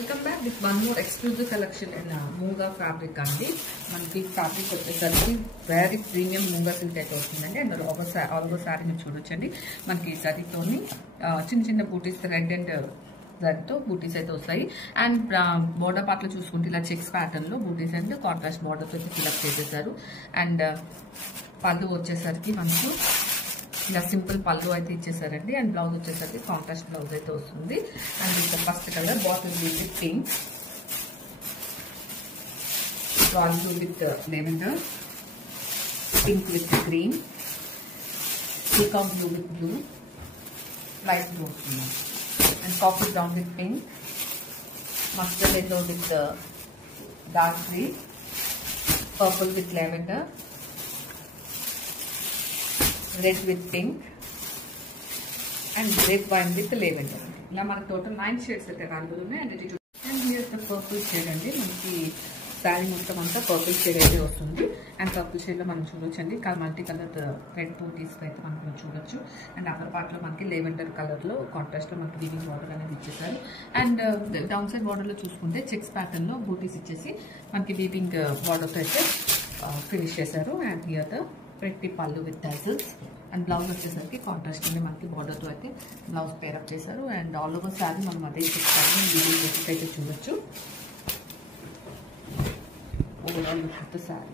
Welcome back with one more exclusive collection in మూంగా fabric అండి. మనకి fabric వచ్చేసరికి very premium మూంగా silk అయితే వస్తుందండి. అండ్ ఆల్ ఓవర్ శారీ మీరు చూడొచ్చండి. మనకి జరీతోని చిన్న చిన్న బూటీస్ రెడ్ అండ్ జరీతో బూటీస్ అయితే వస్తాయి. అండ్ బోర్డర్ పార్ట్ లో చూసుకుంటే ఇలా చెక్స్ ప్యాటర్న్ లో బూటీస్ అండ్ కాంట్రాస్ట్ బోర్డర్ తో ఫిల్అప్ చేసేసారు. అండ్ పళ్ళు వచ్చేసరికి మనకు ఇలా సింపుల్ పళ్ళు అయితే ఇచ్చేసారండి. అండ్ బ్లౌజ్ వచ్చేసరికి కాంట్రాస్ట్ బ్లౌజ్ అయితే వస్తుంది. అండ్ ఇది first colour bottle blue with pink, royal blue with lavender, pink with green, peacock blue with blue, light blue వస్తుంది. And coffee brown with pink, mustard yellow with dark green, purple with lavender, red with pink and red wine with lavender. ఇలా మనకు total 9 shades అయితే available ఉన్నాయి. And here the purple shade అండి. మనకి శారీ మొత్తం అంతా purple shade అయితే వస్తుంది. అండ్ పర్పుల్ షేడ్ లో మనం చూడొచ్చండి మల్టీ కలర్ రెడ్ బూటీస్ అయితే మనం చూడొచ్చు. అండ్ అప్పర్ పార్ట్ లో మనకి లెవెండర్ కలర్ లో కాంట్రాస్ట్ లో మనకి వీవింగ్ బార్డర్ అనేది ఇచ్చేసారు. అండ్ డౌన్ సైడ్ బార్డర్ లో చూసుకుంటే చెక్స్ ప్యాటర్న్ లో బూటీస్ ఇచ్చేసి మనకి వీవింగ్ బార్డర్ తో అయితే ఫినిష్ చేశారు. And here the pretty pallu with tassels and blouse వచ్చేసరికి కాంట్రాస్ట్ కింద మనకి బార్డర్ తో అయితే బ్లౌజ్ పేర్ అప్ చేశారు. అండ్ ఆల్ ఓవర్ శారీ మనం అదే చెప్తాము. వీడియో అయితే చూడొచ్చు. Overall look of the sari.